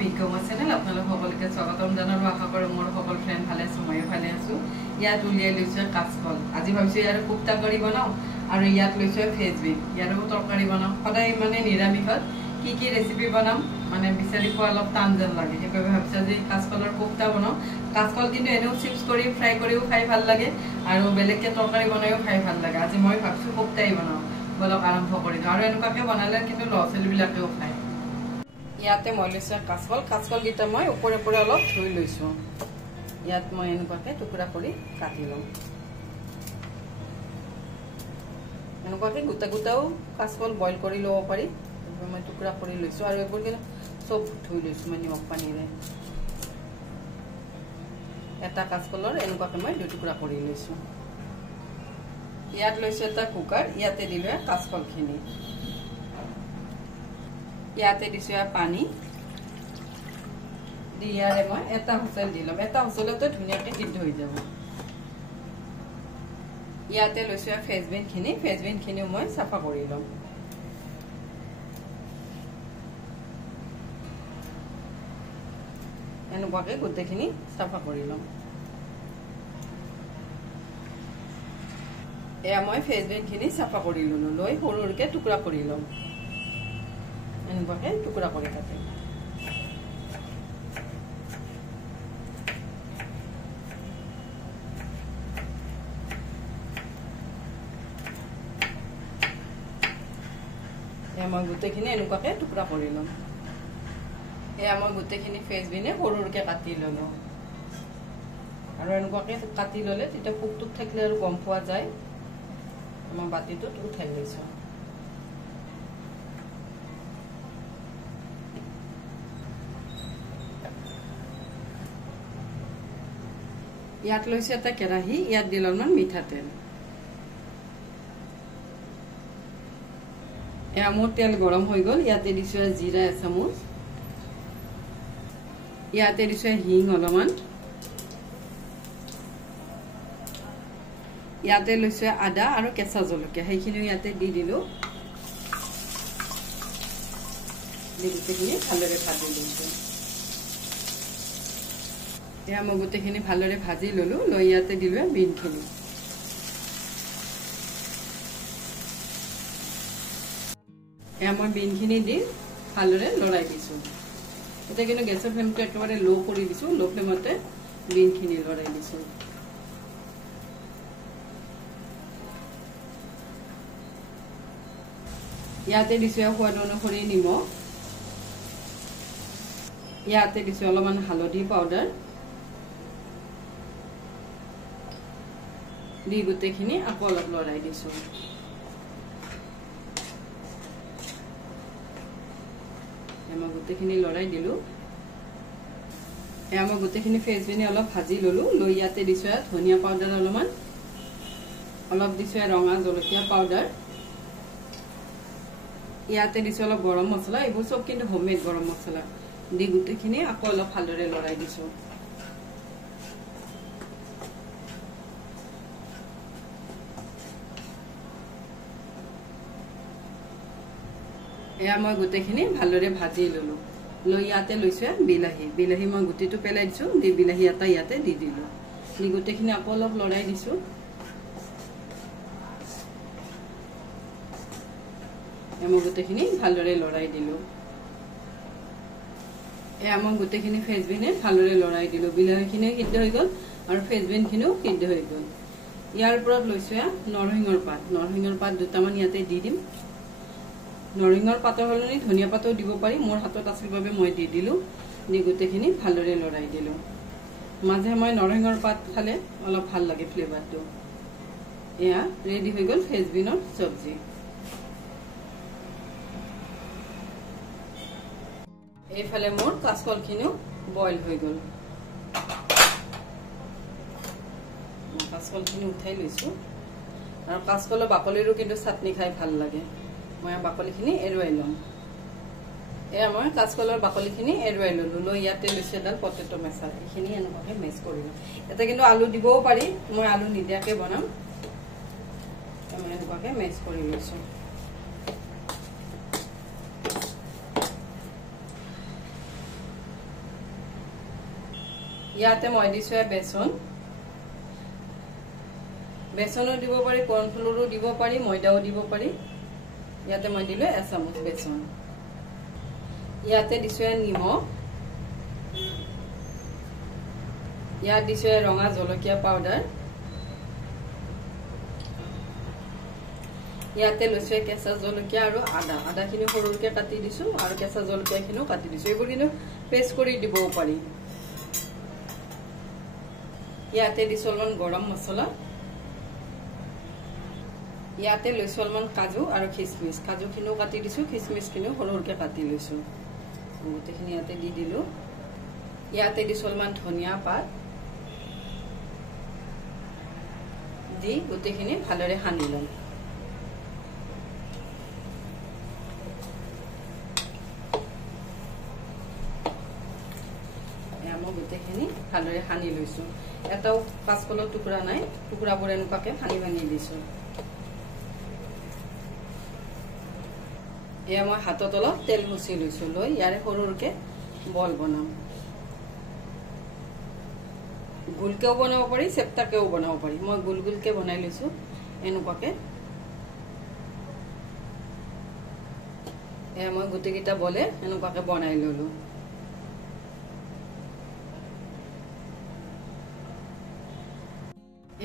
বিজ্ঞাপন চেনেল আপোনালোক সকলোকে স্বাগতম জনালো আশা কৰো মোৰ সকল ফ্ৰেন্ড ভালে আছে মই ভালে আছো ইয়াত উলিয়াই লৈছো কাচকল আজি ভাবিছো ইয়াৰ কুপ্তা কৰি বনাও আৰু ইয়াত লৈছো ফেজবিন ইয়াৰো তৰকাৰি বনাও সদায় মানে নিৰামিষত কি ৰেচিপি বনাম মানে বিচাৰি পোৱা অলপ টান যেন লাগে সেইবাবে ভাবিছো যে কাচকলৰ কুপ্তা বনাও কাচকল কিন্তু এনেও চিপছ কৰি ফ্ৰাই কৰিও খাই ভাল লাগে আৰু বেলেগকে তৰকাৰি বনাইও খাই ভাল লাগে আজি মই ভাবিছো কুপ্তাই বনাও বলক আৰম্ভ কৰি দিও আৰু এনেকুৱাকে বনালে কিন্তু লছলি বিলাকেও খায় ইয়াতে মই লৈছো কাচকল গিটা মই ওপৰে ওপৰে অলপ ধুই লৈছো ইয়াত মই এনেকুৱাকে টুকুৰা কৰি কাটি লম এনেকুৱাকে গোটাও কাচকল বইল কৰি লব পাৰি মই টুকুৰা কৰি লৈছো আৰু এইবোৰ কিন্তু সব ধুই লৈছো মানে নিমখ পানীৰে এটা কাচকলৰ এনেকুৱাকে মই দুই টুকুৰা কৰি লৈছো ইয়াত লৈছো এটা কুকাৰ ইয়াতে দিলে কাচকলখিনি ইয়াতে দিছো পানী দিয়াৰে মই এটা হুইসেল দিলাম এটা হুইসেলতে ধুনিয়াকে সিদ্ধ হৈ যাব ইয়াতে লৈছো ফেজবিন খিনি মই সাফা কৰি লম এনেকুৱাকে গোটেইখিনি সাফা কৰি লম এয়া মই ফেজবিন খিনি সাফা কৰি ললো লৈ সৰুৰকে টুকুৰা কৰি লম এনেকুৱাকে টুকুৰা কৰি কাটিম মই গোটেইখিনি এনেকুৱাকে টুকুৰা কৰি লম এয়া মই গোটেইখিনি ফেজবিনে সৰুৰকে কাটি ললো আৰু এনেকুৱাকে কাটি ললে তেতিয়া পোকটোত থাকিলে আৰু গম পোৱা যায় মই বাটিটোত উঠাই লৈছো ইয়াত লৈছে এটা কেৰাহী ইয়াত দিল অলপমান মিঠাতেল এয়া মোৰ তেল গৰম হৈ গল ইয়াতে দিছো জিৰা এচামুচ ইয়াতে দিছো হিং অলপমান ইয়াতে লৈছো আদা আৰু কেঁচা জলকীয়া সেইখিনি ইয়াতে দি দিলো গোটেইখিনি ভালদৰে ভাজি লৈছো এয়া মই গোটেইখিনি ভালদৰে ভাজি ললো লৈ ইয়াতে দিলো বিনখিনি এয়া মই বিনখিনি দি ভালদৰে লৰাই দিছো এটা কিন্তু গেছৰ ফ্লেমটো একেবাৰে লো কৰি দিছো লো ফ্লেমতে বিনখিনি লৰাই দিছো ইয়াতে দিছো সোৱাদ অনুসৰি নিমখ ইয়াতে দিছো অলপমান হালধি পাউডাৰ দি গোটেইখিনি আকৌ অলপ লৰাই দিছো মই গোটেইখিনি লৰাই দিলো এয়া মই গোটেইখিনি ফেজবিনে অলপ ভাজি ললো লৈ ইয়াতে দিছো ধনিয়া পাউডাৰ অলপমান অলপ দিছো ৰঙা জলকীয়া পাউডাৰ ইয়াতে দিছো অলপ গৰম মছলা এইবোৰ সব কিন্তু হোমমেড গৰম মছলা দি গোটেইখিনি আকৌ অলপ ভালদৰে লৰাই দিছো এয়া মই গোটেইখিনি ভালদৰে ভাজি ললো লৈ ইয়াতে লৈছো বিলাহী মই গুটিটো পেলাই দিছো দি বিলাহী এটা ইয়াতে দি দিলো দি গোটেইখিনি আকৌ অলপ লৰাই দিছো মই গোটেইখিনি ভালদৰে লৰাই দিলো এয়া মই গোটেইখিনি ফেজবিনে ভালদৰে লৰাই দিলো বিলাহীখিনি সিদ্ধ হৈ গল আৰু ফেজবিনখিনিও সিদ্ধ হৈ গল ইয়াৰ ওপৰত লৈছো নৰসিংহৰ পাত দুটামান ইয়াতে দি দিম নৰসিংহৰ পাতৰ সলনি ধনিয়া পাতো দিব পাৰি মোৰ হাতত আছিল বাবে মই দি দিলো দি গোটেইখিনি ভালদৰে লৰাই দিলো মাজে মই নৰসিংহৰ পাত খালে অলপ ভাল লাগে ফ্লেভাৰটো এয়া ৰেডি হৈ গল ফেজবিনৰ চব্জি এইফালে মোৰ কাচকলখিনিও বইল হৈ গল কাচকলখিনি উঠাই লৈছো আৰু কাচকলৰ বাকলিৰো কিন্তু চাটনি খাই ভাল লাগে মই বাকলিখিনি এৰুৱাই লম এয়া মই কাচকলৰ বাকলিখিনি এৰুৱাই ললো লৈ ইয়াতে লৈছো এডাল পটেটো মেচাৰ এইখিনি এনেকুৱাকে মেচ কৰি লম এটা কিন্তু আলু দিবও পাৰি মই আলু নিদিয়াকে বনাম মই এনেকুৱাকে মেচ কৰি লৈছো ইয়াতে মই দিছো বেচন বেচনো দিব পাৰি কৰ্ণফ্লোৰো দিব পাৰি ময়দাও দিব পাৰি ইয়াতে মই দিলো 1 চামুচ বেচন ইয়াতে দিছো নিমখ ইয়াত দিছো ৰঙা জলকীয়া পাউডাৰ ইয়াতে লৈছো কেঁচা জলকীয়া আৰু আদাখিনি সৰুকৈ কাটি দিছো আৰু কেঁচা জলকীয়াখিনিও কাটি দিছো এইবোৰ কিন্তু পেষ্ট কৰি দিবও পাৰি ইয়াতে দিছো অলপমান গৰম মছলা ইয়াতে লৈছো অলপমান কাজু আৰু খিচমিচ কাজুখিনিও কাটি দিছো খিচমিচখিনিও সৰুকৈ কাটি লৈছো গোটেইখিনি ইয়াতে দি দিলো ইয়াতে দিছো অলপমান ধনিয়া পাত দি গোটেইখিনি ভালদৰে সানি লম গোটেইখিনি ভালদৰে সানি লৈছো এটাও কাঁচকলৰ টুকুৰা নাই টুকুৰাবোৰ এনেকুৱাকে ভাঙি ভাঙি দিছো এয়া মই হাতত অলপ তেল মুচি লৈছো লৈ ইয়াৰে সৰুকে বল বনাম গোলকেও বনাব পাৰি চেপ্টাকেও বনাব পাৰি মই গোলকে বনাই লৈছো এনেকুৱাকে এয়া মই গোটেইকেইটা বলে এনেকুৱাকে বনাই ললো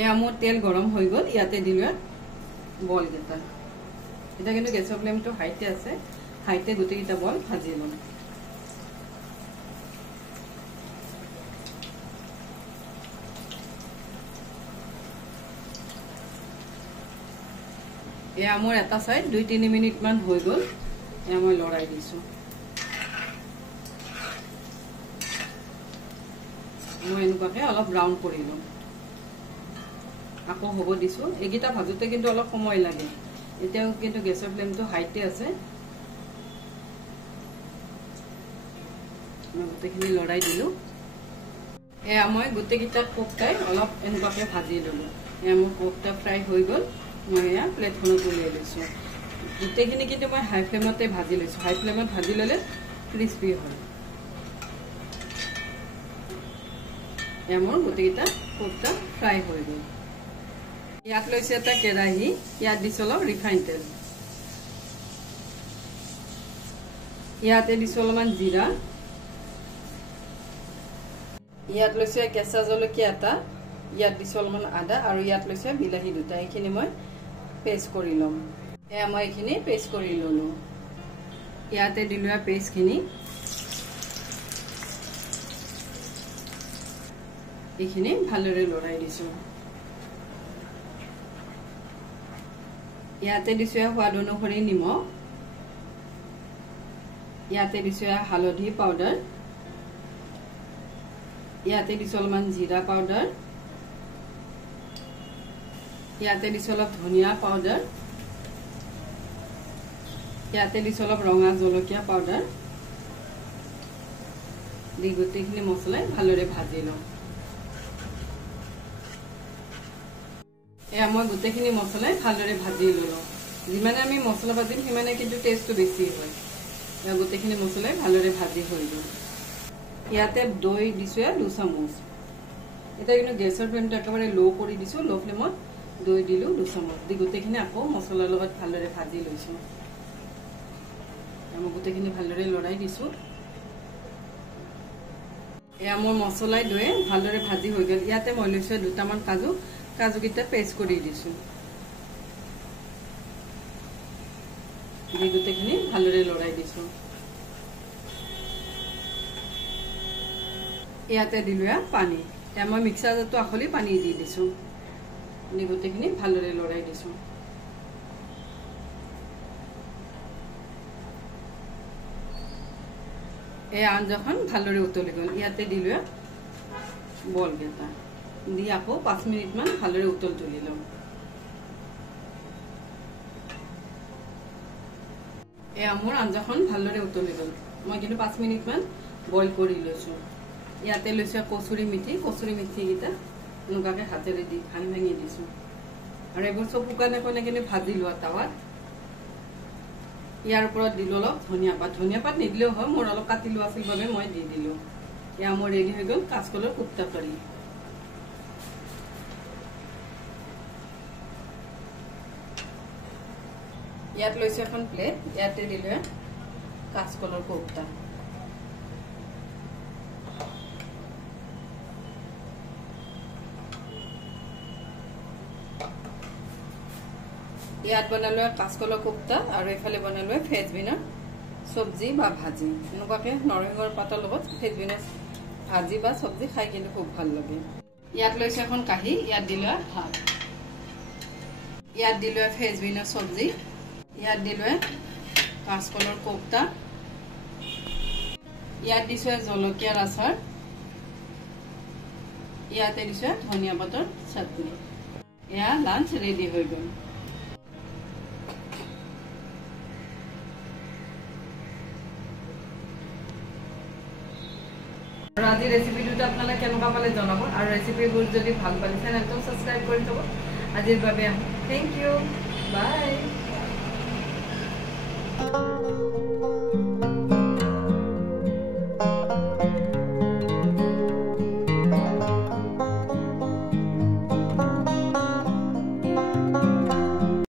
এয়া মোৰ তেল গৰম হৈ গল ইয়াতে দিলো বল কেইটা এটা কিন্তু গেছৰ ফ্লেমটো হাইতে আছে হাইতে গোটেইকেইটা বল ভাজি লম এয়া মোৰ এটা সাইড 2-3 মিনিট মান হৈ গল এয়া মই লৰাই দিছো মই এনেকুৱাকে অলপ ব্ৰাউন কৰি লম আকৌ হ'ব দিছো এগিটা ভাজোতে কিন্তু অলপ সময় লাগে এতিয়াও কিন্তু গেছৰ ফ্লেমটো হাইতে আছে মই গোটেইখিনি লৰাই দিলো এয়া মই গোটেইকেইটা কোকটাই অলপ এনেকুৱাকে ভাজি ললো এয়া মোৰ কোকটা ফ্ৰাই হৈ গল মই এয়া প্লেটখনত উলিয়াই লৈছো গোটেইখিনি কিন্তু মই হাই ফ্লেমতে ভাজি লৈছো হাই ফ্লেমত ভাজি ললে ক্ৰিস্পি হয় এয়া মোৰ গোটেইকেইটা কোকটা ফ্ৰাই হৈ গল ইয়াত লৈছে এটা কেৰাহী ইয়াত দিছো অলপ ৰিফাইন তেল ইয়াতে দিছো অলপমান জিৰা ইয়াত লৈছে কেঁচা জলকীয়া এটা ইয়াত দিছো অলপমান আদা আৰু ইয়াত লৈছে বিলাহী দুটা এইখিনি মই পেষ্ট কৰি লম এয়া মই এইখিনি পেষ্ট কৰি ললো ইয়াতে দিলো পেষ্টখিনি এইখিনি ভালদৰে লৰাই দিছো ইয়াতে দিছো সোৱাদ অনুসৰি নিমখ ইয়াতে দিছো হালধি পাউডাৰ ইয়াতে দিছো অলপমান জিৰা পাউডাৰ ইয়াতে দিছো অলপ ধনিয়া পাউডাৰ ইয়াতে দিছো অলপ ৰঙা জলকীয়া পাউডাৰ দি গোটেইখিনি মছলা ভালদৰে ভাজি লওঁ এয়া মই গোটেইখিনি মছলা ভালদৰে ভাজি ললো যিমানে আমি মছলা ভাজিম সিমানে কিন্তু টেষ্টটো বেছি হয় এয়া গোটেইখিনি মছলা ভালদৰে ভাজি হৈ গল ইয়াতে দৈ দিছো 2 চামুচ এটা কিন্তু গেছৰ ফ্লেমটো একেবাৰে লো কৰি দিছো লো ফ্লেমত দৈ দিলো 2 চামুচ দি গোটেইখিনি আকৌ মছলাৰ লগত ভালদৰে ভাজি লৈছো আমি গোটেইখিনি ভালদৰে লৰাই দিছো এয়া মোৰ মছলাই দৈ ভালদৰে ভাজি হৈ গল ইয়াতে মই লৈছো দুটামান কাজুকেইটা পেষ্ট কৰি দিছো দি গোটেইখিনি ভালদৰে লৰাই দিছো ইয়াতে দিলো পানী এয়া মই মিক্সাৰ জাৰটো আখলি পানী দি দিছো দি গোটেইখিনি ভালদৰে লৰাই দিছো এই আঞ্জাখন ভালদৰে উতলি গল ইয়াতে দিলো বল কেইটা দি আকৌ 5 মিনিট মান ভালদৰে উতল তুলি লম এই মোৰ আঞ্জাখন ভালদৰে উতলি গল মই কিন্তু 5 মিনিট মান বইল কৰি লৈছো ইয়াতে লৈছো কচুৰি মিঠি গিটা এনেকুৱাকে হাতেৰে দি ভাঙি ভাঙি দিছো আৰু এইবোৰ সব শুকানে কোনে ভাজি লোৱা তাৱাত ইয়াৰ ওপৰত দিলো অলপ ধনিয়া পাত নিদিলেও হয় মোৰ অলপ কাটি লোৱা আছিল বাবে মই দি দিলো ইয়া মোৰ ৰেডি হৈ গ'ল কাঁচকলৰ কোপ্তা কাৰী। ইয়াত লৈছো এখন প্লেট, ইয়াতে দিলে কাঁচকলৰ কোপ্তা। ইয়াত বনালো কাঁচকলৰ কোপ্তা আৰু এফালে বনালো ফ্ৰেঞ্চবিনৰ চব্জি বা ভাজি। এনেকুৱাকে নৰসিংহৰ পাতৰ লগত ফ্ৰেঞ্চবিনৰ ভাজি বা চব্জি খাই কিন্তু খুব ভাল লাগে। ইয়াত লৈছো এখন কাঁহী, ইয়াত দিলো ভাত, ইয়াত দিলো ফ্ৰেঞ্চবিনৰ চব্জি, ইয়াত দিলো কাঁচকলৰ কোপ্তা, ইয়াত দিছো জলকীয়াৰ আচাৰ, ইয়াতে দিছো ধনিয়া পাতৰ চাটনি। এয়া লাঞ্চ ৰেডি হৈ গ'ল। আৰু আজি ৰেচিপিটো আপোনালোকে কেনেকুৱা পালে জনাব, আৰু ৰেচিপিবোৰ যদি ভাল পালে চেনেলটো ছাবস্ক্ৰাইব কৰি থ'ব। আজিৰ বাবে থেংক ইউ, বাই।